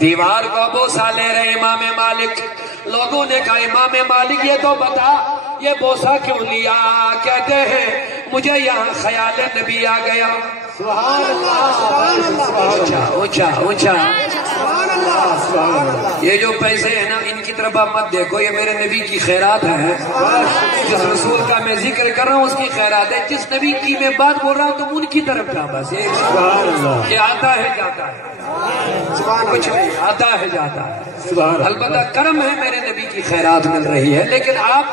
دیوار کو بوسہ لے رہے امام مالک. لوگوں نے کہا امام مالک یہ تو بتا یہ بوسہ کیوں لیا؟ کہتے ہیں مجھے یہاں خیال نبی آ گیا. سبحان اللہ. اونچا اونچا. سبحان اللہ. یہ جو پیسے ہیں نا ان کی طرف آپ مت دیکھو، یہ میرے نبی کی خیرات ہیں. جس رسول کا میں ذکر کر رہا ہوں اس کی خیرات ہے. جس نبی کی میں بات بول رہا ہوں تم ان کی طرف جا. بس یہ آتا ہے جاتا ہے، کچھ نہیں آتا ہے جاتا ہے. البتہ کرم ہے میرے نبی کی خیرات مل رہی ہے، لیکن آپ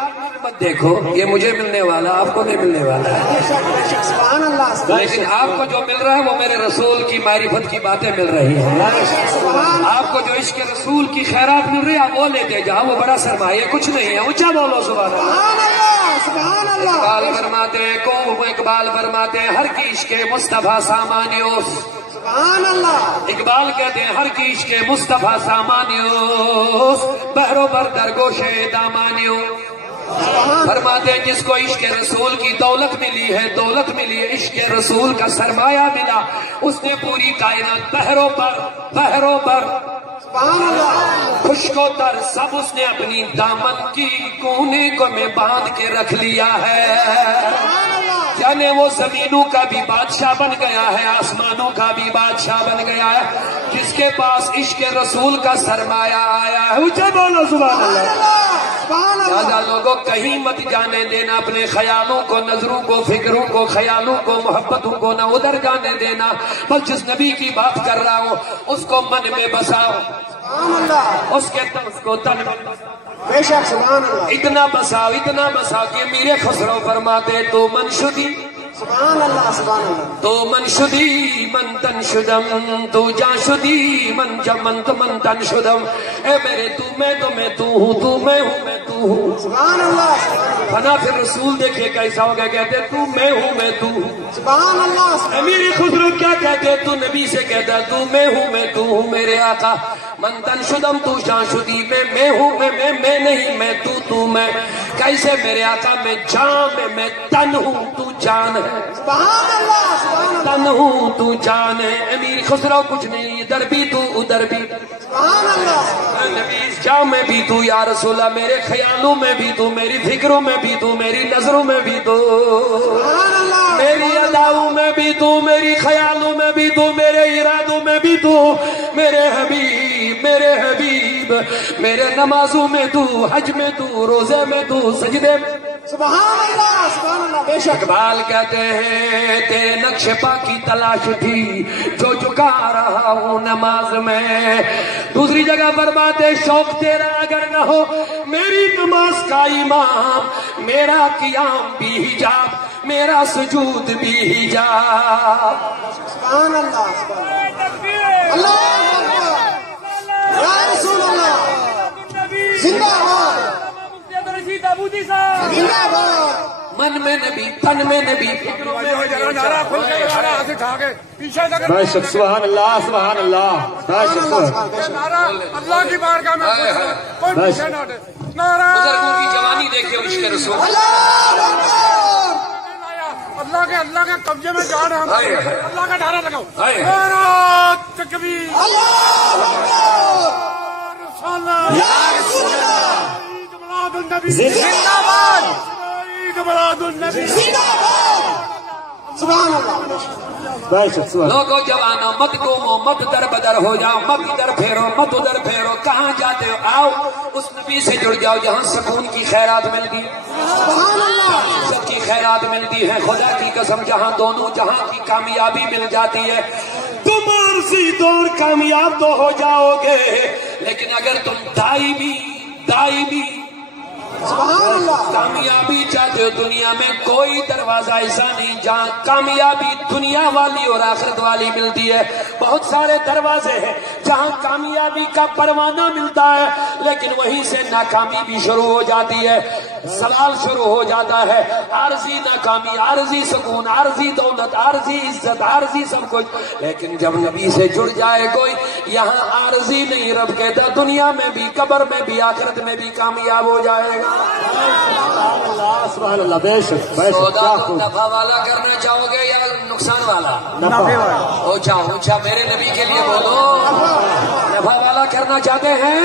مت دیکھو یہ مجھے ملنے والا آپ کو نہیں ملنے والا ہے. سبحان اللہ. لیکن آپ کو جو مل رہا ہے وہ میرے رسول کی معرفت کی باتیں مل رہی ہیں. آپ کو جو عشق رسول کی خیرات مل رہی ہے آپ وہ لیتے جاؤ، وہ بڑا سرمایہ کچھ نہیں ہے. اونچا بولو سبحان اللہ. سبحان اللہ. اقبال فرماتے ہیں اقبال فرماتے ہیں ہر کی عشق مصطفیٰ سامانیوس. سبحان اللہ. اقبال کہتے ہیں ہر کی عشق مصطفیٰ سامانیوس بہرو بر درگوش دامانیوس. فرماتے ہیں جس کو عشق رسول کی دولت ملی ہے، دولت ملی ہے، عشق رسول کا سرمایہ ملا، اس نے پوری کائنات بہروں پر سبحان اللہ. خشک و تر سب اس نے اپنی دامن کی کونے کو میں باندھ کے رکھ لیا ہے. یعنی وہ زمینوں کا بھی بادشاہ بن گیا ہے، آسمانوں کا بھی بادشاہ بن گیا ہے جس کے پاس عشق رسول کا سرمایہ آیا ہے. اونچا بولو سبحان اللہ. لہذا لوگوں کہیں مت جانے دینا اپنے خیالوں کو، نظروں کو، فکروں کو، خیالوں کو، محبتوں کو نہ ادھر جانے دینا. بس جس نبی کی بات کر رہا ہوں اس کو من میں بساؤ، اس کے طرف کو تن میں بے شک. سبحان اللہ. اتنا بساؤ کہ میرے خسرو فرماتے تو من شدی. سبحان اللہ. سبحان اللہ. تو من شدی من تن شدم، تو جا شدی من جمن تو من تن شدم. اے میرے تو میں تو میں تو ہوں، تو میں ہوں میں تو ہوں. سبحان اللہ. فنا پھر رسول دیکھیے کیسا ہو گیا، کہتے تو میں ہوں میں تو ہوں. سبحان اللہ. میری خسرو کیا کہتے تو نبی سے کہتا تو میں ہوں میں تو ہوں. میرے آقا من تن شدم تو جا شدی، میں ہوں میں نہیں، میں تو میں. کیسے میرے آقا میں جان میں تن ہوں تو جان ہے. سبحان اللہ. سبحان اللہ. تن ہوں تو جان ہے. امیر خسرو کچھ نہیں، ادھر بھی تو ادھر بھی. سبحان اللہ. نبی اس جام میں بھی تو یا رسول اللہ، میرے خیالوں میں بھی تو، میری فکروں میں بھی تو، میری نظروں میں بھی تو، سبحان اللہ. میری اداؤں میں بھی تو، میری خیالوں میں بھی تو، میرے ارادوں میں بھی تو. میرے حبیب میرے نمازوں میں تو، حج میں تو، روزے میں تو، سجدے میں. سبحان اللہ. سبحان اللہ. بے شک. اقبال کہتے ہیں تیرے نقش پا کی تلاش تھی جو جھکا رہا ہوں نماز میں. دوسری جگہ فرماتے شوق تیرا اگر نہ ہو میری نماز کا امام، میرا قیام بھی حجاب، میرا سجود بھی حجاب. سبحان اللہ. سبحان اللہ. اللہ اکبر. یا رسول اللہ. زندہ باد. زندہ باد. من میں نبی، تن میں نبی. بے شک. سبحان اللہ. سبحان اللہ. بے شک. اللہ کی بارگاہ میں بزرگوں کی جوانی دیکھے عشق رسول. اللہ کے قبضے میں جا رہے ہیں. اللہ کا ڈھارا لگاؤ. تکبیر. زندہ باد. سبحان اللہ. بے شک. لوگوں جوانوں مت گھومو، مت در بدر ہو جاؤ، مت ادھر پھیرو، مت ادھر پھیرو. کہاں جاتے ہو؟ آؤ اس نبی سے جڑ جاؤ جہاں سکون کی خیرات ملتی ہے، سبحان اللہ. عزت کی خیرات ملتی ہے. خدا کی قسم جہاں دونوں جہاں کی کامیابی مل جاتی ہے تم عرضی دور کامیاب تو ہو جاؤ گے، لیکن اگر تم دائمی سبحان اللہ. کامیابی چاہتے ہو دنیا میں کوئی دروازہ ایسا نہیں جہاں کامیابی دنیا والی اور آخرت والی ملتی ہے. بہت سارے دروازے ہیں جہاں کامیابی کا پروانہ ملتا ہے لیکن وہیں سے ناکامی بھی شروع ہو جاتی ہے، زوال شروع ہو جاتا ہے. عارضی ناکامی، عارضی سکون، عارضی دولت، عارضی عزت، عارضی سب کچھ. لیکن جب نبی سے جڑ جائے کوئی یہاں عارضی نہیں، رب کہتا دنیا میں بھی، قبر میں بھی، آخرت میں بھی کامیاب ہو جائے گا. سبحان اللہ. بے شک. بے شک. سودا نفع والا کرنا چاہو گے یا نقصان والا؟ نفع. اونچا اونچا میرے نبی کے لیے بولو. نفع والا کرنا چاہتے ہیں؟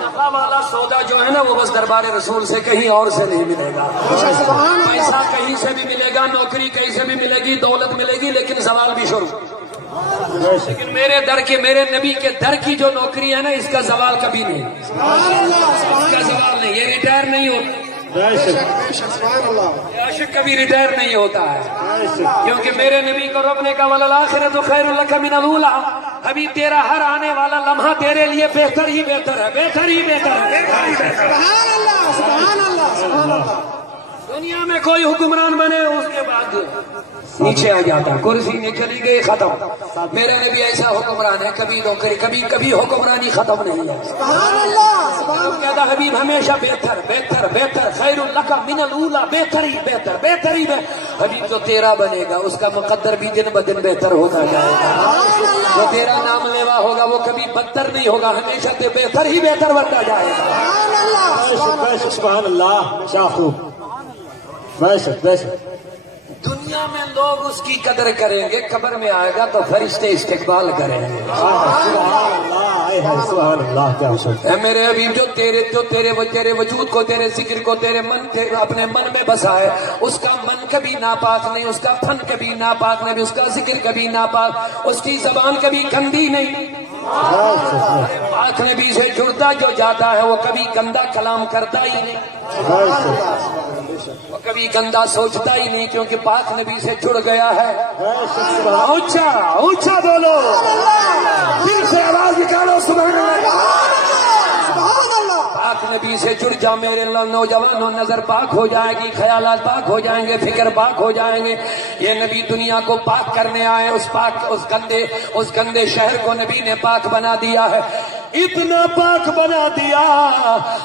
نفع والا سودا جو ہے نا وہ بس دربار رسول سے کہیں اور سے نہیں ملے گا. پیسہ کہیں سے بھی ملے گا, نوکری کہیں سے بھی ملے گی, دولت ملے گی, لیکن زوال بھی شروع. لیکن میرے نبی کے در کی جو نوکری ہے نا, اس کا زوال کبھی نہیں, اس کا زوال نہیں. یہ ریٹائر نہیں ہوتا, عاشق کبھی ریٹائر نہیں ہوتا ہے, کیونکہ میرے نبی کو رب نے کہا وَلَلْآخِرَةُ خَيْرٌ لَكَ مِنَ الْأُولَىٰ. حبیب تیرا ہر آنے والا لمحہ تیرے لیے بہتر ہی بہتر ہے, بہتر ہی بہتر ہے. سبحان اللہ, سبحان اللہ, سبحان اللہ. دنیا میں کوئی حکمران بنے اس کے بعد نیچے آ جاتا, کرسی نکلی گئی, ختم. میرا نبی ایسا حکمران ہے, کبھی نوکری کبھی حکمرانی ختم نہیں ہے. سبحان اللہ, سبحان اللہ. کہتا حبیب ہمیشہ بہتر بہتر بہتر, خیر لک من الاولی, بہتر ہی بہتر, بہتر ہی بہتر. حبیب جو تیرا بنے گا اس کا مقدر بھی دن بدن بہتر ہوتا جائے گا. جو تیرا نام لیوا ہوگا وہ کبھی بدتر نہیں ہوگا, ہمیشہ بہتر ہی بہتر بنتا جائے گا. سبحان اللہ, سبحان اللہ. شاخو دنیا میں لوگ اس کی قدر کریں گے, قبر میں آئے گا تو فرشتے استقبال کریں گے. اے میرے حبیب جو تیرے وجود کو, تیرے ذکر کو, تیرے من اپنے من میں بسا ہے, اس کا من کبھی ناپاک نہیں, اس کا فن کبھی ناپاک نہیں, اس کا ذکر کبھی ناپاک, اس کی زبان کبھی گندی نہیں. پاک نبی سے جڑتا جو جاتا ہے وہ کبھی گندا کلام کرتا ہی نہیں, وہ کبھی گندا سوچتا ہی نہیں, کیونکہ پاک نبی سے جڑ گیا ہے. اونچا اونچا بولو, دل سے آواز نکالو سبحان اللہ. پاک نبی سے جڑ جا میرے نوجوانوں, نظر پاک ہو جائے گی, خیالات پاک ہو جائیں گے, فکر پاک ہو جائیں گے. یہ نبی دنیا کو پاک کرنے آئے, اس گندے شہر کو نبی نے پاک بنا دیا ہے. اتنا پاک بنا دیا,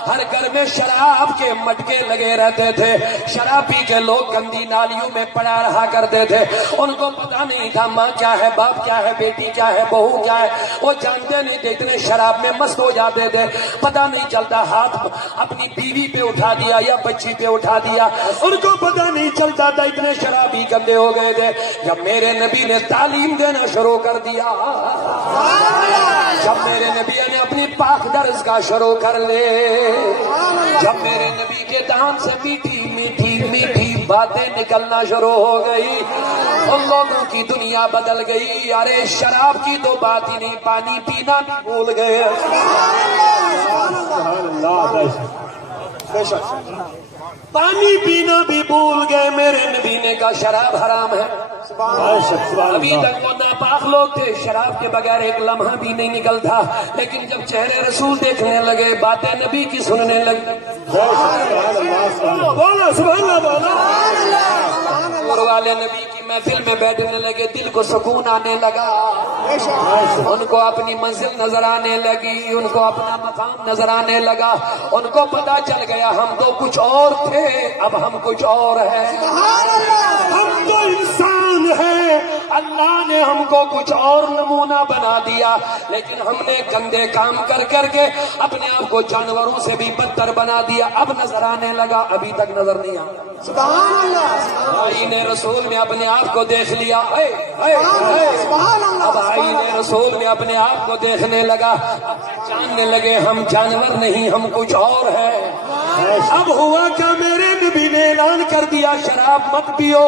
ہر گھر میں شراب کے مٹکے لگے رہتے تھے, شراب پی کے لوگ گندی نالیوں میں پڑا رہا کرتے تھے. ان کو پتا نہیں تھا ماں کیا ہے, باپ کیا ہے, بیٹی کیا ہے, بہو کیا ہے, وہ جانتے نہیں تھے. اتنے شراب میں مست ہو جاتے تھے, پتا نہیں چلتا ہاتھ اپنی بیوی پہ اٹھا دیا یا بچی پہ اٹھا دیا, ان کو پتا نہیں چلتا تھا, اتنے شرابی گندے ہو گئے تھے. جب میرے نبی نے تعلیم دینا شروع کر دیا, جب میرے نبی نے اپنی پاک درس کا شروع کر لے, جب میرے نبی کے دہان سے میٹھی میٹھی میٹھی باتیں نکلنا شروع ہو گئی, ان لوگوں کی دنیا بدل گئی. ارے شراب کی تو بات ہی نہیں, پانی پینا بھی بھول گئے. پانی پینا بھی بھول گئے. میرے نبی نے کہا شراب حرام ہے. ابھی تک وہ ناپاک لوگ تھے, شراب کے بغیر ایک لمحہ بھی نہیں نکلتا, لیکن جب چہرے رسول دیکھنے لگے, باتیں نبی کی سننے لگے, بولو سبحان اللہ, بولو والے نبی کی محفل میں بیٹھنے لگے, دل کو سکون آنے لگا, ان کو اپنی منزل نظر آنے لگی, ان کو اپنا مقام نظر آنے لگا. ان کو پتا چل گیا ہم تو کچھ اور تھے, اب ہم کچھ اور ہیں. ہم تو انسان ہیں, اللہ نے ہم کو کچھ اور نمونہ بنا دیا, لیکن ہم نے گندے کام کر کر کے اپنے آپ کو جانوروں سے بھی بدتر بنا دیا. اب نظر آنے لگا, ابھی تک نظر نہیں آیا. سبحان اللہ. آئین رسول نے اپنے آپ کو دیکھ لیا, اب آئین رسول نے اپنے آپ کو دیکھنے لگا, جاننے لگے ہم جانور نہیں, ہم کچھ اور ہیں. اب ہوا کیا, میرے نبی نے اعلان کر دیا شراب مت پیو.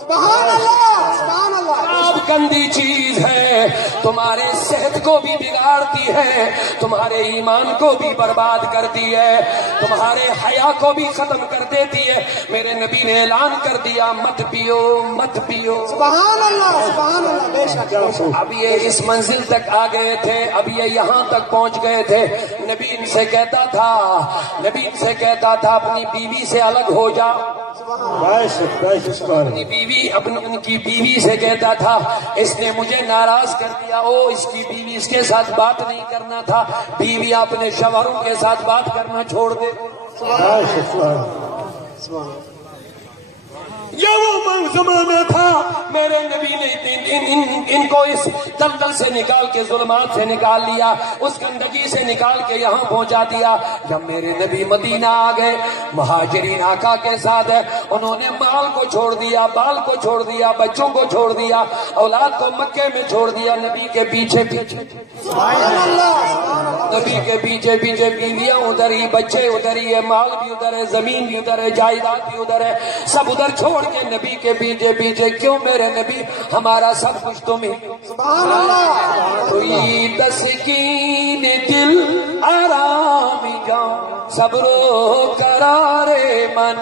سبحان اللہ, سبحان اللہ. شراب گندی چیز ہے, تمہارے صحت کو بھی بگاڑتی ہے, تمہارے ایمان کو بھی برباد کرتی ہے, تمہارے حیا کو بھی ختم کر دیتی ہے. میرے نبی نے اعلان کر دیا مت پیو, مت پیو. سبحان اللہ, سبحان اللہ. بے شک. اب یہ اس منزل تک آ گئے تھے, اب یہ یہاں تک پہنچ گئے تھے. نبی ان سے کہتا تھا اپنی بیوی سے الگ ہو جا. اپنی بیوی ان کی بیوی سے کہتا تھا اس نے مجھے ناراض کر دیا, اس کی بیوی اس کے ساتھ بات نہیں کرنا تھا. بیوی اپنے شوہروں کے ساتھ بات کرنا چھوڑ دے. یہ وہ زمانہ تھا, میرے نبی نے ان کو اس دلدل سے نکال کے, ظلمات سے نکال لیا, اس گندگی سے نکال کے یہاں پہنچا دیا. جب میرے نبی مدینہ آ گئے, مہاجرین آقا کے ساتھ انہوں نے مال کو چھوڑ دیا, بال کو چھوڑ دیا, بچوں کو چھوڑ دیا, اولاد کو مکے میں چھوڑ دیا, نبی کے پیچھے پیچھے. سبحان اللہ. نبی کے پیچھے پیچھے بیویاں ادھر ہی، بچے ادھر ہی ہے، مال بھی ادھر ہے، زمین بھی ادھر ہے، جائیداد بھی ادھر ہے، سب ادھر چھوڑ کے نبی کے پیچھے پیچھے کیوں میرے نبی؟ ہمارا سب کچھ تمہیں سبحان اللہ کوئی تسکین دل آرام جان صبر و قرار من.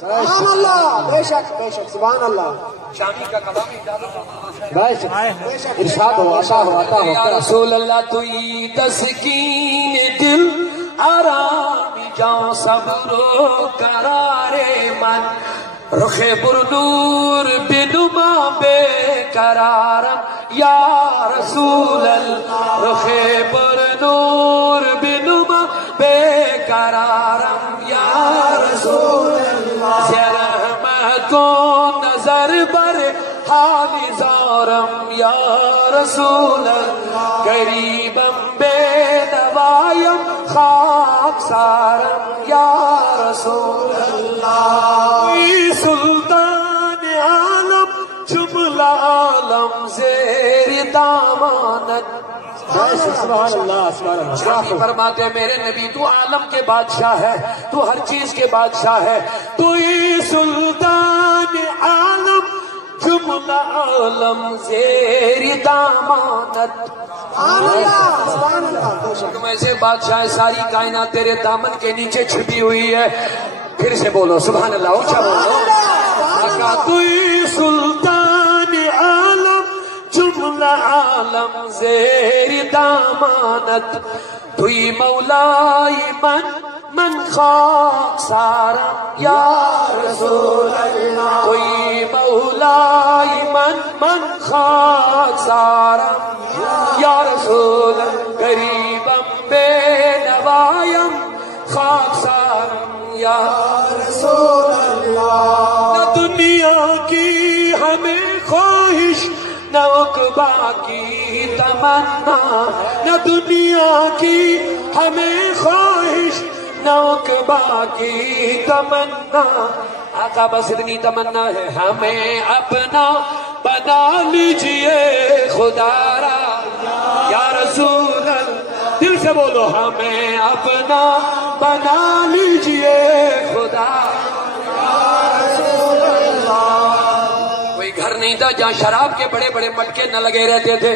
سبحان اللہ بے شک سبحان اللہ شامی کا کلام بس ارشاد ہوتا ہوتا یا رسول اللہ توئی تسکین دل آرام جان صبر و قرار من. رخ برنور بنما بے قرارم یا رسول اللہ. رخ برنور بنما بے قرارم یا رسول اللہ. رحمت کو نظر بر حال زارم یا رسول اللہ. قریبم بے نوایم خاک سارم یا رسول اللہ. سلطان عالم جملہ عالم زیر دامانت. سبحان اللہ سبحان اللہ. فرماتے ہیں میرے نبی تو عالم کے بادشاہ ہے، تو ہر چیز کے بادشاہ ہے، تو ہی سلطان عالم جملہ عالم زیر دامانت. سبحان اللہ بے شک تم ایسے بادشاہ ساری کائنات تیرے دامن کے نیچے چھپی ہوئی ہے. پھر سے بولو سبحان اللہ اونچا بولو. آقا توئی سلطان عالم جملہ عالم زیر دامانت. توئی مولائی من خاک سارا یا رسول اللہ. توئی مولائی من خاک سارا یا رسول اللہ. قریبم بے نوایم خاک سارم یا رسول اللہ. نہ دنیا کی ہمیں خواہش نہ عقبہ کی تمنا. نہ دنیا کی ہمیں خواہش نہ عقبہ کی تمنا. آقا بس اتنی تمنا ہے ہمیں اپنا بنا لیجئے خدا را یا رسول اللہ. دل سے بولو ہمیں اپنا بنا لیجئے خدا یا رسول اللہ. کوئی گھر نہیں تھا جہاں شراب کے بڑے بڑے مٹکے نہ لگے رہتے تھے.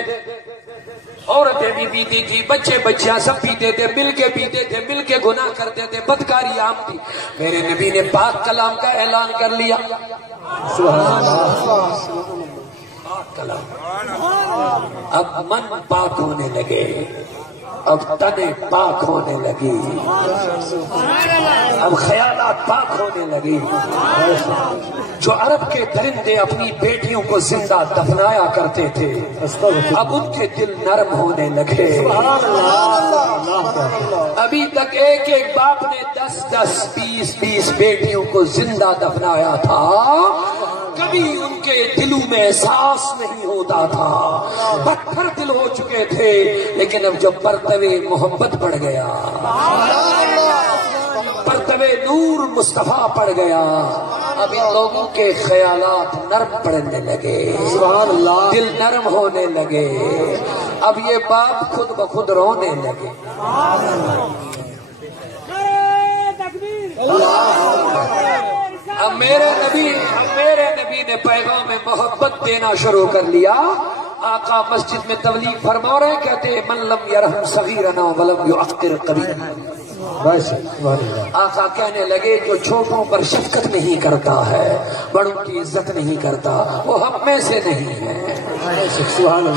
عورتیں بھی پیتی تھی، بچے بچیاں سب پیتے تھے، مل کے پیتے تھے، مل کے گناہ کرتے تھے، بدکاری عام تھی. میرے نبی نے پاک کلام کا اعلان کر لیا. سبحان اللہ. پاک کلام. اب من پاک ہونے لگے، اب تن پاک ہونے لگی، اب خیالات پاک ہونے لگی. جو عرب کے درندے اپنی بیٹیوں کو زندہ دفنایا کرتے تھے اب ان کے دل نرم ہونے لگے. ابھی تک ایک ایک باپ نے 10 20 بیٹیوں کو زندہ دفنایا تھا، کبھی ان کے دلوں میں احساس نہیں ہوتا تھا، پتھر دل ہو چکے تھے. لیکن اب جب پرتوے محبت پڑ گیا، پرتوے نور مصطفیٰ پڑ گیا، اب ان لوگوں کے خیالات نرم پڑنے لگے، سبحان اللہ. دل نرم ہونے لگے. اب یہ باپ خود بخود رونے لگے. اب میرے نبی نے پیغام میں محبت دینا شروع کر لیا. آقا مسجد میں تبلیغ فرما رہے کہتے ہیں من لم یرحم صغیرنا ولم یعقر کبیرنا. آقا کہنے لگے جو چھوٹوں پر شفقت نہیں کرتا ہے، بڑوں کی عزت نہیں کرتا، وہ ہم میں سے نہیں ہے،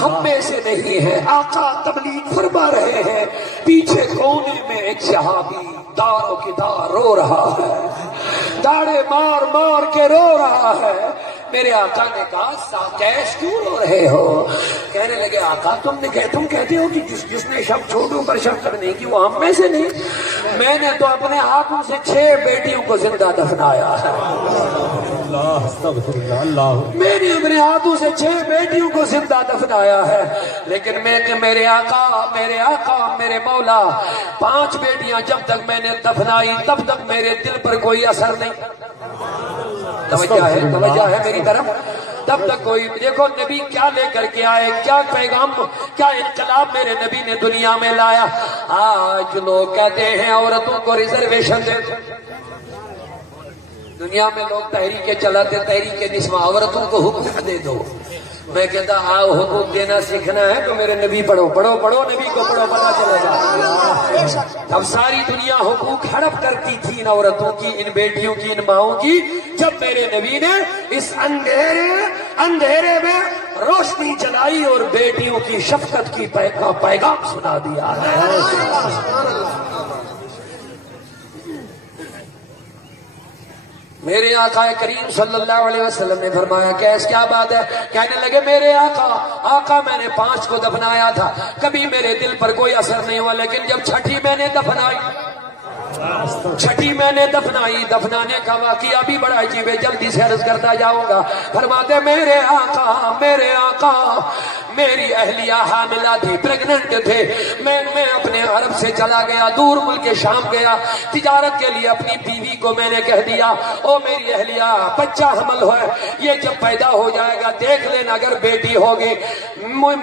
ہم میں سے نہیں ہے. آقا تبلیغ فرما رہے ہیں، پیچھے کونے میں ایک صحابی داروں کی دار رو رہا ہے، داڑے مار مار کے رو رہا ہے. میرے آقا نے کہا ساکیش کیوں رو رہے ہو؟ کہنے لگے آقا تم کہتے ہو کہ جس نے چھوٹوں پر شفقت نہیں کی وہ ہم میں سے نہیں. میں نے تو اپنے ہاتھوں سے 6 بیٹیوں کو زندہ دفنایا ہے. میں نے اپنے ہاتھوں سے 6 بیٹیوں کو زندہ دفنایا ہے. لیکن میرے آقا میرے مولا 5 بیٹیاں جب تک میں نے دفنائی تب تک میرے دل پر کوئی اثر نہیں. توجہ ہے میری طرف. تب تک کوئی دیکھو نبی کیا لے کر کے آئے, کیا پیغام, کیا انقلاب میرے نبی نے دنیا میں لایا. آج لوگ کہتے ہیں عورتوں کو ریزرویشن دے دو. دنیا میں لوگ تحریکیں چلاتے, تحریک نسواں, عورتوں کو حقوق دے دو. میں کہتا آؤ حقوق دینا سیکھنا ہے تو میرے نبی پڑھو نبی کو پڑھو, پتہ چلے گا. اب ساری دنیا حقوق ہڑپ کرتی تھی ان عورتوں کی, ان بیٹیوں کی, ان ماؤں کی. جب میرے نبی نے اس اندھیرے میں روشنی جلائی اور بیٹیوں کی شفقت کی پیغام سنا دیا ہے. میرے آقا کریم صلی اللہ علیہ وسلم نے فرمایا کیا بات ہے. کہنے لگے میرے آقا میں نے 5 کو دفنایا تھا, کبھی میرے دل پر کوئی اثر نہیں ہوا, لیکن جب چھٹی میں نے دفنائی, دفنانے کا واقعہ بھی بڑا عجیب ہے, جلدی سے عرض کرتا جاؤں گا. فرماتے میرے آقا میری اہلیہ حاملہ تھی, پریگننٹ تھے. میں اپنے عرب سے چلا گیا, دور ملک شام گیا تجارت کے لیے. اپنی بیوی کو میں نے کہہ دیا او میری اہلیہ بچہ حمل ہے, یہ جب پیدا ہو جائے گا دیکھ لینا, اگر بیٹی ہوگی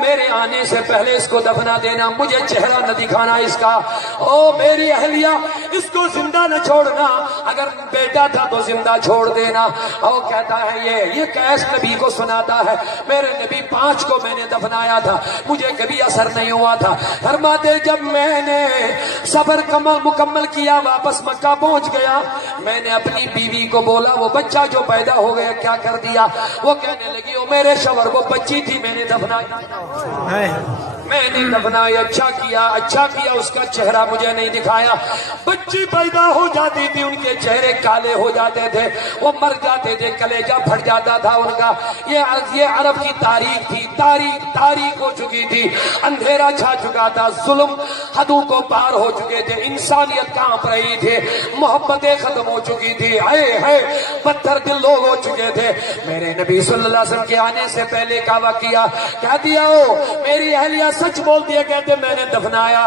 میرے آنے سے پہلے اس کو دفنا دینا, مجھے چہرہ نہ دکھانا اس کا. او میری اہلیہ اس کو زندہ نہ چھوڑنا, اگر بیٹا تھا تو زندہ چھوڑ دینا. او کہتا ہے یہ کیس نبی کو سناتا ہے. میرے نبی 5 کو میں نے دفنایا تھا, مجھے کبھی اثر نہیں ہوا تھا. فرماتے جب میں نے سفر مکمل کیا, واپس مکہ پہنچ گیا, میں نے اپنی بیوی کو بولا وہ بچہ جو پیدا ہو گیا کیا کر دیا. وہ کہنے لگی او میرے شوہر وہ بچی تھی میں نے دفنائی. اچھا کیا اس کا چہرہ مجھے نہیں دکھایا. بچی پیدا ہو جاتی تھی, ان کے چہرے کالے ہو جاتے تھے, وہ مر جاتے تھے, کلیجہ پھٹ جاتا تھا ان کا. یہ عرب کی تاریخ تھی, تاریخ ہو چکی تھی, اندھیرا چھا چکا تھا, ظلم حدوں کو پار ہو چکے تھے, انسانیت کانپ رہی تھی, محبتیں ختم ہو چکی تھی, پتھر دل لوگ ہو چکے تھے. میرے نبی صلی اللہ علیہ وسلم کے آنے سے پہلے کا واقعہ کہہ دیا ہو میری اہلیہ سچ بول دیا, کہتے میں نے دفنایا.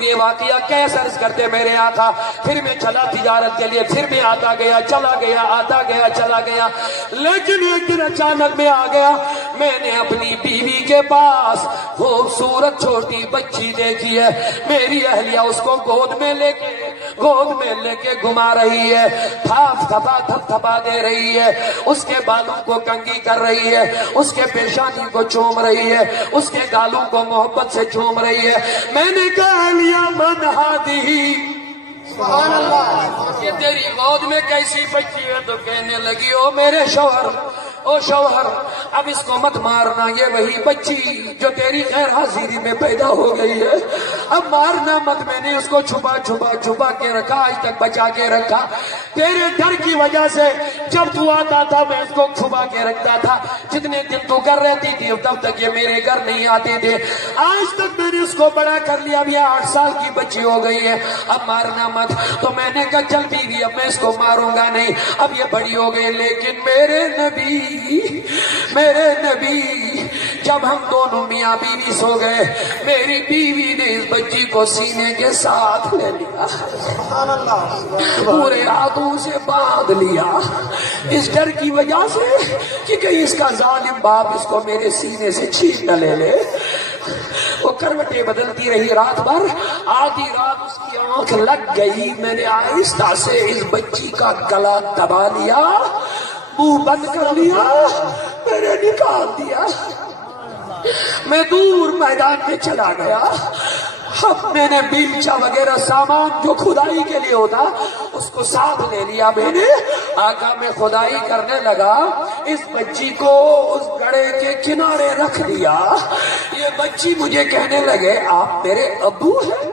یہ واقعہ کیسے عرض کرتے میرے آقا. پھر میں چلا تجارت کے لیے, پھر میں آتا گیا چلا گیا. لیکن ایک دن اچانک میں آ گیا, میں نے اپنی بیوی کے پاس خوبصورت چھوٹی بچی دیکھی ہے. میری اہلیہ اس کو گود میں لے کے گھما رہی ہے, تھپا دے رہی ہے, اس کے بالوں کو کنگھی کر رہی ہے, اس کے پیشانی کو چوم رہی ہے, اس کے گالوں کو محبت سے چوم رہی ہے. میں نے کہا اہلیہ من ہادی, سبحان اللہ, یہ تیری گود میں کیسی بچی ہے. تو کہنے لگی او میرے شوہر اب اس کو مت مارنا, یہ وہی بچی جو تیری غیر حاضری میں پیدا ہو گئی ہے, اب مارنا مت. میں نے اس کو چھپا کے رکھا, آج تک بچا کے رکھا. تیرے ڈر کی وجہ سے جب تو آتا تھا میں اس کو چھپا کے رکھتا تھا, جتنے دن تو گھر رہتی تھی تب تک یہ میرے گھر نہیں آتے تھے. آج تک میں نے اس کو بڑا کر لیا, اب یہ 8 سال کی بچی ہو گئی ہے, اب مارنا مت. تو میں نے کہا چل بیوی اب میں اس کو ماروں گا نہیں, اب یہ بڑی ہو گئی. لیکن میرے نبی جب ہم دونوں میاں بیوی سو گئے, میری بیوی نے اس بچی کو سینے کے ساتھ لے لیا, پورے ہاتھوں سے باندھ لیا, اس ڈر کی وجہ سے کہ کہیں اس کا ظالم باپ اس کو میرے سینے سے چھین نہ لے لے. وہ کروٹیں بدلتی رہی رات بھر, آدھی رات اس کی آنکھ لگ گئی. میں نے آہستہ سے اس بچی کا گلا دبا لیا, منہ بند کر لیا, میں نے نکال دیا. میں دور میدان میں چلا گیا. اب میں نے بیلچا وغیرہ سامان جو کھدائی کے لیے ہوتا اس کو ساتھ لے لیا. میں نے آقا میں کھدائی کرنے لگا, اس بچی کو اس گڑھے کے کنارے رکھ دیا. یہ بچی مجھے کہنے لگے آپ میرے ابو ہیں.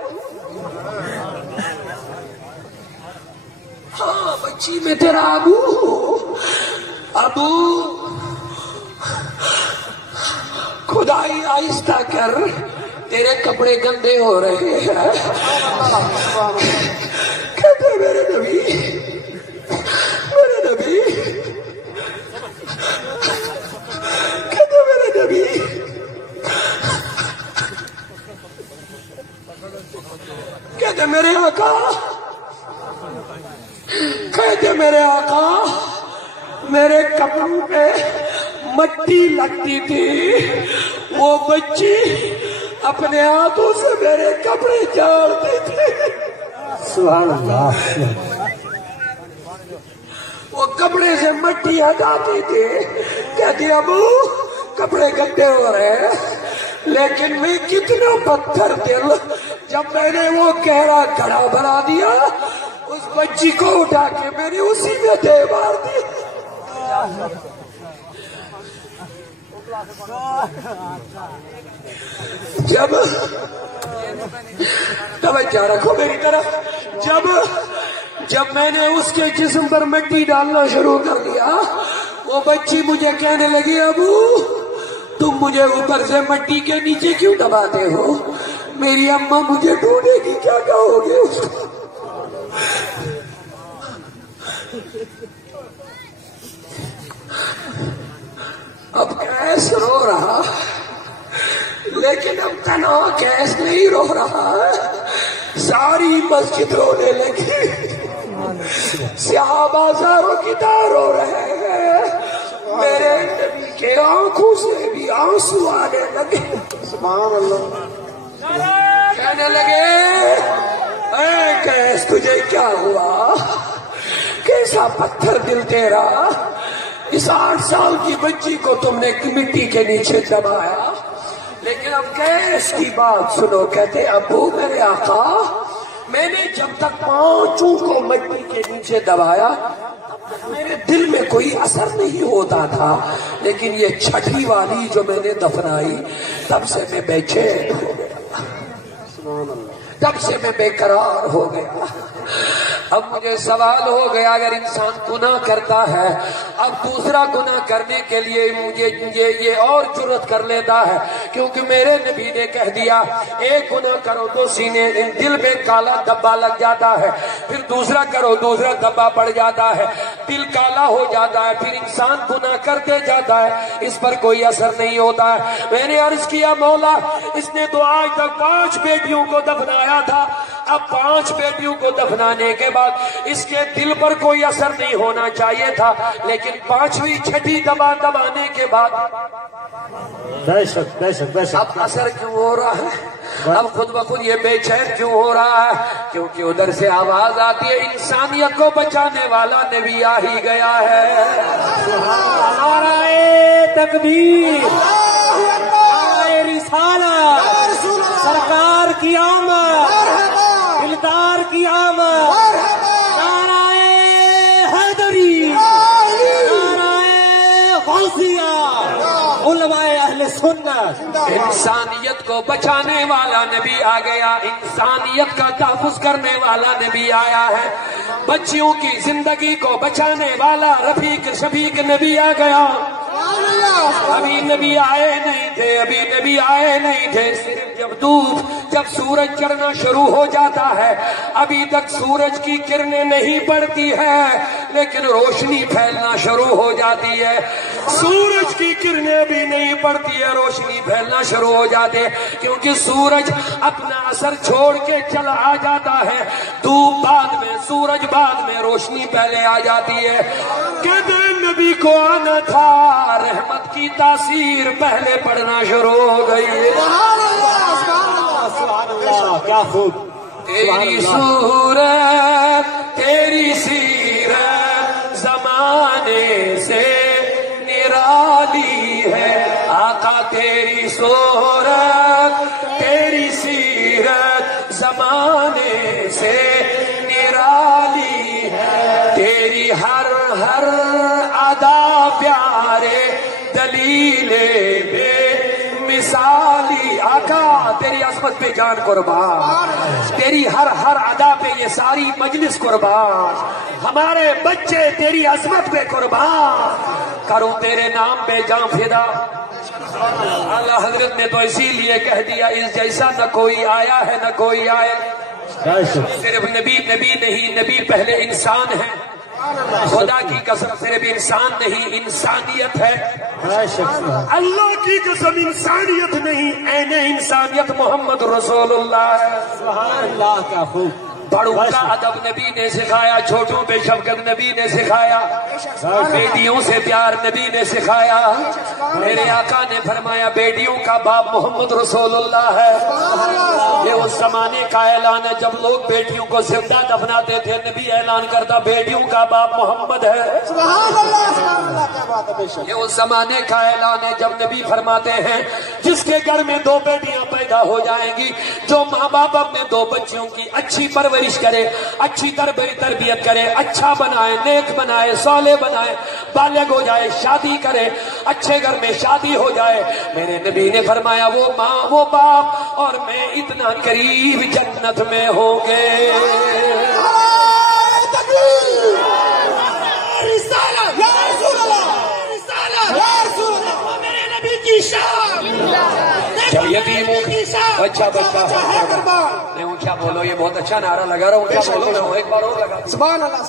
ہاں بچی میں تیرا ابو ہوں. ابو کھدائی آہستہ کر, تیرے کپڑے گندے ہو رہے ہیں. کہتے میرے نبی کہتے میرے نبی کہتے میرے آقا, کہتے میرے آقا میرے کپڑوں پہ مٹی لگتی تھی، وہ بچی اپنے ہاتھوں سے میرے کپڑے جھاڑتی تھی۔ سبحان اللہ۔ وہ کپڑے سے مٹی ہٹاتی تھی، کہتی ابو کپڑے گندے ہو رہے ہیں، لیکن میں کتنا پتھر دل، جب میں نے وہ گہرا گڑھا بنا دیا، اس بچی کو اٹھا کے میں نے اسی میں دے مار دی۔ توجہ رکھو میری طرف، جب میں نے اس کے جسم پر مٹی ڈالنا شروع کر دیا، وہ بچی مجھے کہنے لگی ابو تم مجھے اوپر سے مٹی کے نیچے کیوں دباتے ہو؟ میری اماں مجھے ڈھونڈے گی، کیا کہو گے اس کو؟ اب کیس رو رہا، لیکن اب تنہا کیس نہیں رو رہا، ساری مسجد رونے لگی، صحابہ ہزاروں کی طرح رو رہے ہیں، میرے نبی کے آنکھوں سے بھی آنسو آنے لگے۔ سبحان اللہ۔ کہنے لگے اے کیس تجھے کیا ہوا؟ کیسا پتھر دل تیرا؟ اس 8 سال کی بچی کو تم نے مٹی کے نیچے دبایا۔ لیکن اب کیس کی بات سنو، کہتے ابو میرے آقا میں نے جب تک پانچوں کو مٹی کے نیچے دبایا میرے دل میں کوئی اثر نہیں ہوتا تھا، لیکن یہ چھٹی والی جو میں نے دفنائی تب سے میں بے چین ہو گیا، تب سے میں بے قرار ہو گیا۔ اب مجھے سوال ہو گیا، اگر انسان گناہ کرتا ہے، اب دوسرا گناہ کرنے کے لیے مجھے یہ اور جرأت کر لیتا ہے، کیونکہ میرے نبی نے کہہ دیا ایک گناہ کرو تو سینے دل میں کالا دبا لگ جاتا ہے، پھر دوسرا کرو دوسرا دبا پڑ جاتا ہے، دل کالا ہو جاتا ہے، پھر انسان گناہ کرتے جاتا ہے، اس پر کوئی اثر نہیں ہوتا ہے۔ میں نے عرض کیا مولا اس نے تو آج تک 5 بیٹیوں کو دفنایا تھا، اب 5 بیٹیوں کو دفنانے کے بعد اس کے دل پر کوئی اثر نہیں ہونا چاہیے تھا، لیکن 5ویں چھٹی دبانے کے بعد بے شک اب اثر کیوں ہو رہا ہے؟ اب خود بخود یہ بے چین کیوں ہو رہا ہے؟ کیونکہ ادھر سے آواز آتی ہے انسانیت کو بچانے والا نبی آ ہی گیا ہے۔ نعرہ تکبیر، نعرہ رسالت، سرکار کی آمد، دلدار کی آمد، نعرہ حیدری، نعرہ غوثیہ، علماء اہل سنت۔ انسانیت کو بچانے والا نبی آ گیا، انسانیت کا تحفظ کرنے والا نبی آیا ہے، بچیوں کی زندگی کو بچانے والا رفیق شفیق نبی آ گیا۔ ابھی نبی آئے نہیں تھے، صرف جب سورج چڑھنا شروع ہو جاتا ہے، ابھی تک سورج کی کرنیں نہیں پڑتی ہے، لیکن روشنی پھیلنا شروع ہو جاتی ہے۔ سورج کی کرنیں بھی نہیں پڑتی ہے، روشنی پھیلنا شروع ہو جاتے ہیں، کیونکہ سورج اپنا اثر چھوڑ کے چلا آ جاتا ہے، دھوپ بعد میں، سورج بعد میں، روشنی پہلے آ جاتی ہے۔ کہتے نبی کو آنا تھا، رحمت کی تاثیر پہلے پڑنا شروع ہو گئی ہے۔ کیا خوب، تیری صورت تیری سیرت زمانے سے نرالی ہے، آقا تیری صورت تیری سیرت زمانے سے نرالی ہے، تیری ہر ادا پیارے دلیل بے مثالی، آقا تیری عظمت پہ جان قربان، تیری ہر ادا پہ یہ ساری مجلس قربان، ہمارے بچے تیری عظمت پہ قربان، کروں تیرے نام پہ جان فدا۔ اللہ حضرت نے تو اسی لیے کہہ دیا اس جیسا نہ کوئی آیا ہے نہ کوئی آئے۔ صرف نبی نہیں، نبی پہلے انسان ہے، خدا کی قسم صرف انسان نہیں، انسانیت ہے، اللہ کی قسم انسانیت نہیں، عین انسانیت محمد رسول اللہ ہے۔ سبحان اللہ، کیا خوب۔ بڑوں کا ادب نبی نے سکھایا، چھوٹوں پہ شفقت نبی نے سکھایا، بیٹیوں سے پیار نبی نے سکھایا. میرے آقا نے فرمایا بیٹیوں کا باپ محمد رسول اللہ ہے. یہ اس زمانے کا اعلان ہے جب لوگ بیٹیوں کو زندہ دفناتے تھے نبی اعلان کرتا بیٹیوں کا باپ محمد ہے. یہ اس زمانے کا اعلان ہے جب نبی فرماتے ہیں جس کے گھر میں 2 بیٹیاں پیدا ہو جائیں گی, جو ماں باپ اپنے 2 بچیوں کی اچھی پرورش کرے, اچھی تربیت کرے, اچھا بنائے, نیک بنائے, صالح بنائے, بالغ ہو جائے, شادی کرے, اچھے گھر میں شادی ہو جائے, میرے نبی نے فرمایا وہ ماں وہ باپ اور میں اتنا قریب جنت میں ہوں گے. جب یتیموں بچہ کیا بولو, یہ بہت اچھا نعرہ لگا رہا ہوں, کیا بولو, ایک بار اور لگا. سبحان اللہ,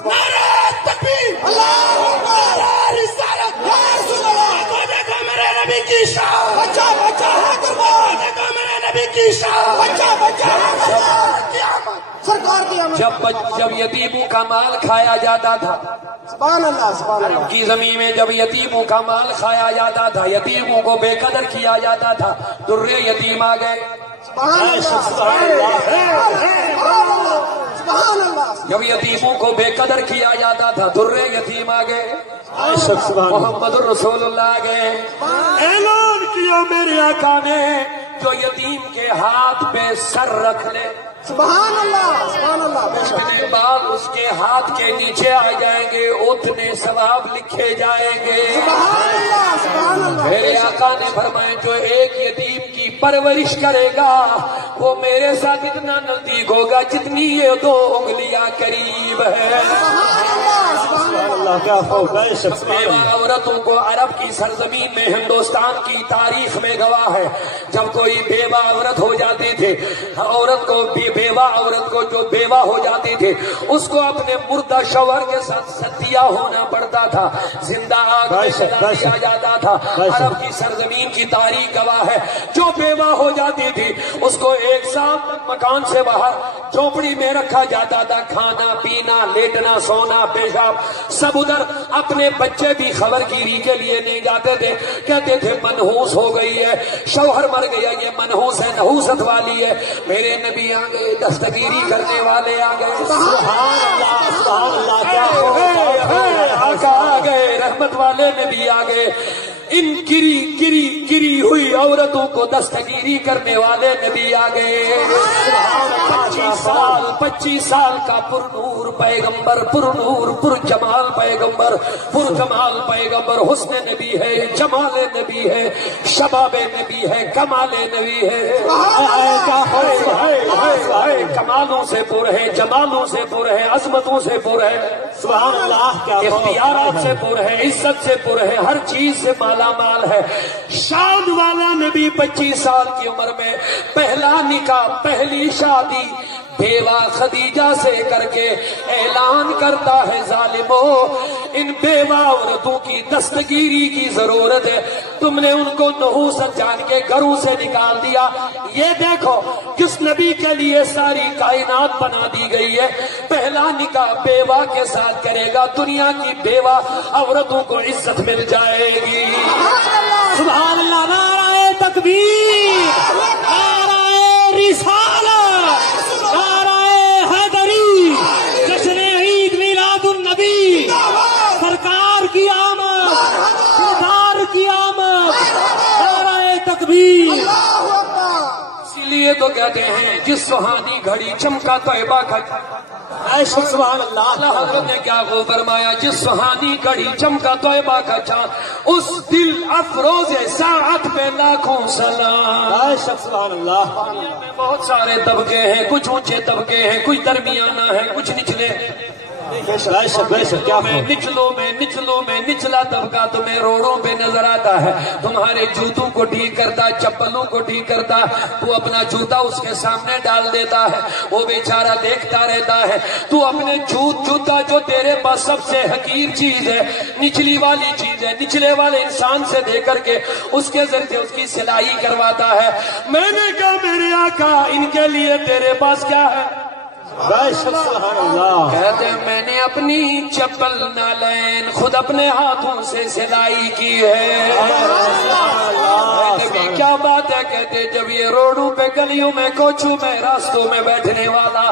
جب یتیموں کا مال کھایا جاتا تھا, سبحان اللہ, سبحان اللہ, کی زمین میں جب یتیموں کا مال کھایا جاتا تھا, یتیموں کو بے قدر کیا جاتا تھا, درے یتیم آ گئے. جب یتیموں کو بے قدر کیا جاتا تھا, درے یتیم آ گئے. محمد الرسول اللہ آ گئے. اعلان کیا میرے آقا نے جو یتیم کے ہاتھ پہ سر رکھ لے, سبحان اللہ, سبحان اللہ, اتنے بال اس کے ہاتھ کے نیچے آ جائیں گے, اتنے ثواب لکھے جائیں گے. میرے آقا نے فرمایا جو ایک یتیم کی پرورش کرے گا وہ میرے ساتھ اتنا نزدیک ہوگا جتنی یہ 2 انگلیاں قریب ہے. بیوہ عورتوں کو عرب کی سرزمین میں, ہندوستان کی تاریخ میں گواہ ہے, جب کوئی بیوہ عورت ہو جاتی تھی, بیوہ عورت کو جو بیوہ ہو جاتی تھی اس کو اپنے مردہ شوہر کے ساتھ ستیا ہونا پڑتا تھا, زندہ آگ میں جلا دیا جاتا تھا. عرب کی سرزمین کی تاریخ گواہ ہے جو بیوہ ہو جاتی تھی اس کو ایک ساتھ مکان سے باہر جھونپڑی میں رکھا جاتا تھا. کھانا پینا, لیٹنا, سونا, پیشاب سب ادھر. اپنے بچے بھی خبر گیری کے لیے نہیں جاتے تھے, کہتے تھے منحوس ہو گئی ہے, شوہر مر گیا, یہ منحوس ہے, نحوست والی ہے. میرے نبی آ گئے, دستگیری کرنے والے آ گئے. آقا آ گئے, رحمت والے نبی آ گئے. ان گری ہوئی عورتوں کو دستگیری کرنے والے نبی آ گئے. 25 سال کا پر نور پیغمبر, پر نور پر جمال پیغمبر, پر جمال پیغمبر, حسن نبی ہے, جمال نبی ہے, شباب نبی ہے, کمال نبی ہے. کمالوں سے پر ہے, جمالوں سے پر ہے, عظمتوں سے پر ہے, سبحان اللہ, اختیارات سے پر ہے, عزت سے پر ہے, ہر چیز سے مالا مال ہے. شاد والا نبی 25 سال کی عمر میں پہلا نکاح, پہلی شادی بیوہ خدیجہ سے کر کے اعلان کرتا ہے ظالموں ان بیوہ عورتوں کی دستگیری کی ضرورت ہے. تم نے ان کو نحوست جان کے گھروں سے نکال دیا. یہ دیکھو کس نبی کے لیے ساری کائنات بنا دی گئی ہے. پہلا نکاح بیوہ کے ساتھ کرے گا, دنیا کی بیوہ عورتوں کو عزت مل جائے گی. سبحان اللہ, نعرہ تکبیر, نعرہ رسالت, نعرہ حیدری, جشن عید میلاد النبی, سرکار کی آمد, سردار کی آمد, نعرہ تکبیر. اسی لیے تو کہتے ہیں جس سہانی گھڑی چمکا طیبہ کا, سبحان اللہ, حضرت نے کیا وہ فرمایا, جس سہانی گھڑی چمکا طیبہ کا چاند, اس دل افروز ساعت پہ لاکھوں سلام. سبحان اللہ. بہت سارے طبقے ہیں, کچھ اونچے طبقے ہیں, کچھ درمیانہ ہے, کچھ نچلے. نچلوں میں نچلا طبقہ تمہیں روڈوں پہ نظر آتا ہے, تمہارے جوتوں کو ٹھیک کرتا, چپلوں کو ٹھیک کرتا, تو اپنا جوتا اس کے سامنے ڈال دیتا ہے, وہ بیچارہ دیکھتا رہتا ہے. تو اپنے جوتا جو تیرے پاس سب سے حقیر چیز ہے, نچلی والی چیز ہے, نچلے والے انسان سے دے کر کے اس کے ذریعے اس کی سلائی کرواتا ہے. میں نے کہا میرے آقا ان کے لیے تیرے پاس کیا ہے؟ سبحان اللہ. کہتے ہیں میں نے اپنی چپل نالین خود اپنے ہاتھوں سے سلائی کی ہے. نبی کیا بات ہے. کہتے جب یہ روڈوں پہ گلیوں میں کوچوں میں راستوں میں بیٹھنے والا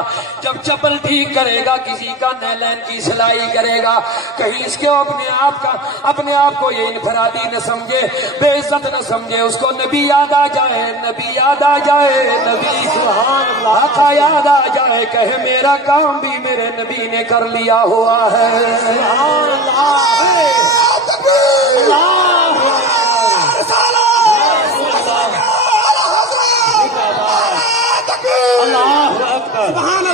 جب چپل ٹھیک کرے گا کسی کا نالین کی سلائی کرے گا کہیں اس کے اپنے آپ کو یہ انفرادی نہ سمجھے بے عزت نہ سمجھے اس کو نبی یاد آ جائے نبی یاد آ جائے نبی آقا یاد آ جائے کہے میرا کام بھی میرے نبی نے کر لیا ہوا ہے.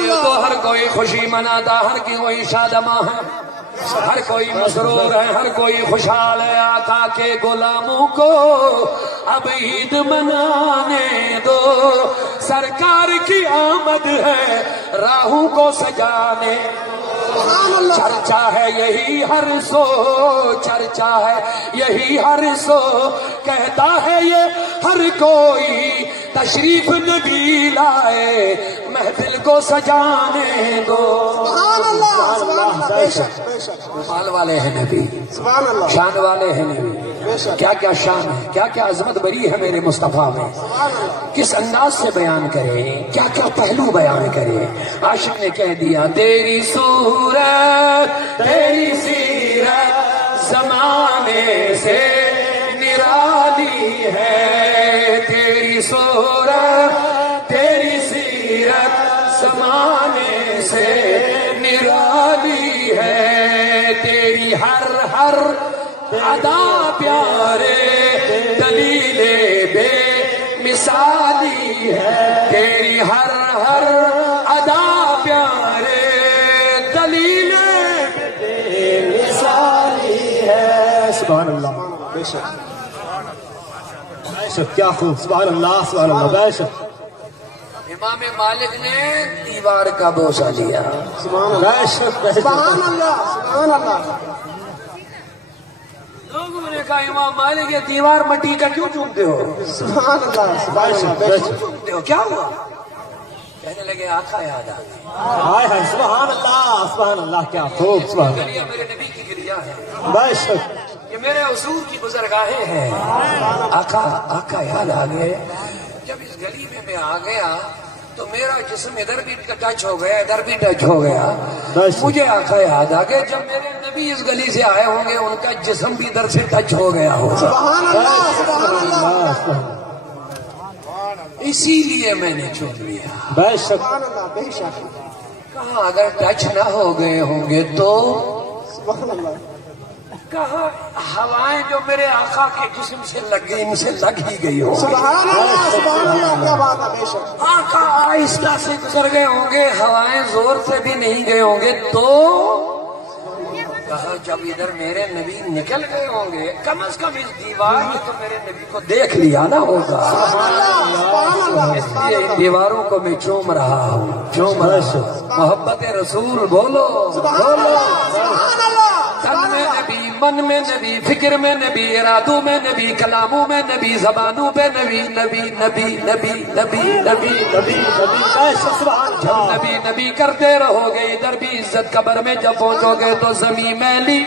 یہ تو ہر کوئی خوشی مناتا ہر کوئی شادماں ہے ہر کوئی مسرور ہے ہر کوئی خوشحال ہے. آقا کے غلاموں کو اب عید منانے دو سرکار کی آمد ہے راہوں کو سجانے. چرچا ہے یہی ہر سو چرچا ہے یہی ہر سو کہتا ہے یہ ہر کوئی تشریف نبی لائے محفل کو سجانے دو. مال والے ہیں نبی شان والے ہیں نبی. کیا کیا شان ہے کیا کیا عظمت بری ہے میرے مصطفیٰ میں. کس انداز سے بیان کرے کیا کیا پہلو بیان کرے. عاشق نے کہہ دیا تیری صورت تیری سیرت زمانے سے نرالی ہے. تیری صورت تیری سیرت زمانے سے نرالی ہے. تیری ہر ادا پیارے دلیل بے مثالی ہے. تیری ہر ادا پیارے دلیل بے مثالی ہے. سبحان اللہ. بے شک کیا خوب. سبحان اللہ سبحان اللہ. بے شک امام مالک نے دیوار کا بوسہ لیا. سبحان اللہ سبحان اللہ سبحان اللہ. لوگوں نے کہا امام مالک یہ دیوار مٹی کا کیوں چومتے ہو. سبحان اللہ سبحان اللہ. کیوں چومتے ہو کیا ہوا. کہنے لگے آقا یاد آ گئی. ہائے ہائے. سبحان اللہ سبحان اللہ. کیا خوب. سبحان اللہ. گلیاں میرے نبی کی گلیاں ہیں بے شک یہ میرے حضور کی گزرگاہیں ہیں. آقا یاد آ گئے. جب اس گلی میں آ گیا تو میرا جسم ادھر بھی ٹچ ہو گیا ادھر بھی ٹچ ہو گیا. مجھے آقا یاد آ گئے جب میرے نبی اس گلی سے آئے ہوں گے ان کا جسم بھی ادھر سے ٹچ ہو گیا ہوگا. سبحان اللہ سبحان اللہ. اسی لیے میں نے چن لیا. بے شک سبحان اللہ. بے شک. کہا اگر ٹچ نہ ہو گئے ہوں گے تو سبحان اللہ. کہا ہوائیں جو میرے آقا کے جسم سے لگ گئی ان سے لگ ہی گئی ہو. سبحان اللہ سبحان اللہ. کیا بات ہے. بے شک. آقا آہستہ سے گزر گئے ہوں گے ہوائیں زور سے بھی نہیں گئے ہوں گے تو کہا جب ادھر میرے نبی نکل گئے ہوں گے کم از کم اس دیوار میں تو میرے نبی کو دیکھ لیا نہ ہوگا. اس لیے ان دیواروں کو میں چوم رہا ہوں چوم رہا ہوں. محبت رسول بولو بولو. تن میں نبی من میں نبی فکر میں نبی ارادوں میں نبی کلاموں میں نبی زبانوں پہ نبی نبی نبی نبی نبی نبی نبی جب نبی نبی کرتے رہو گے ادھر بھی عزت قبر میں جب پہنچو گے تو زمین میلی.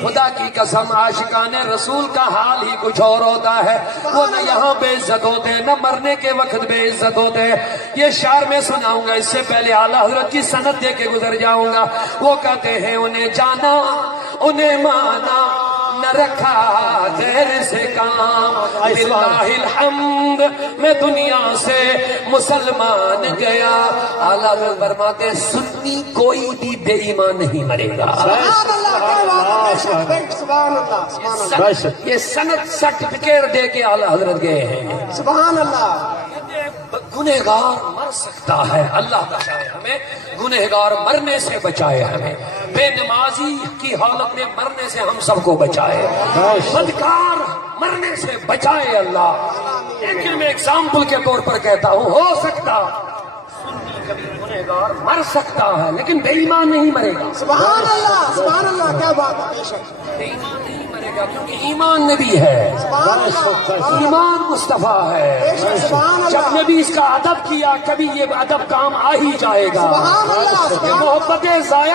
خدا کی قسم عاشقان رسول کا حال ہی کچھ اور ہوتا ہے. وہ نہ یہاں بے عزت ہوتے نہ مرنے کے وقت بے عزت ہوتے. یہ شعر میں سناؤں گا اس سے پہلے اعلیٰ حضرت کی سند دے کے گزر جاؤں گا. وہ کہتے ہیں انہیں جانا انہیں مانا نہ رکھا غیر سے کام. للہ الحمد میں دنیا سے مسلمان گیا. اعلیٰ حضرت فرماتے سنی کوئی بھی بے ایمان نہیں مرے گا. سبحان اللہ. یہ سند سرٹیفکیٹ دے کے اعلیٰ حضرت گئے ہیں. سبحان اللہ. گنہگار مر سکتا ہے اللہ بچائے ہمیں. گنہگار مرنے سے بچائے ہمیں. بے نمازی کی حالت میں مرنے سے ہم سب کو بچائے. بدکار مرنے سے بچائے اللہ. لیکن میں ایگزامپل کے طور پر کہتا ہوں ہو سکتا سنی کبھی گنہگار گنہگار مر سکتا ہے لیکن بے ایمان نہیں مرے گا. سبحان اللہ کیا بات ہے. بے شک بے ایمان نہیں مرے گا کیونکہ ایمان نبی ہے, سبحان اللہ. ایمان مصطفیٰ ہے. بے شک سبحان جب اللہ. نبی اس کا ادب کیا کبھی یہ ادب کام آ ہی جائے گا. سبحان اللہ. محبت ضائع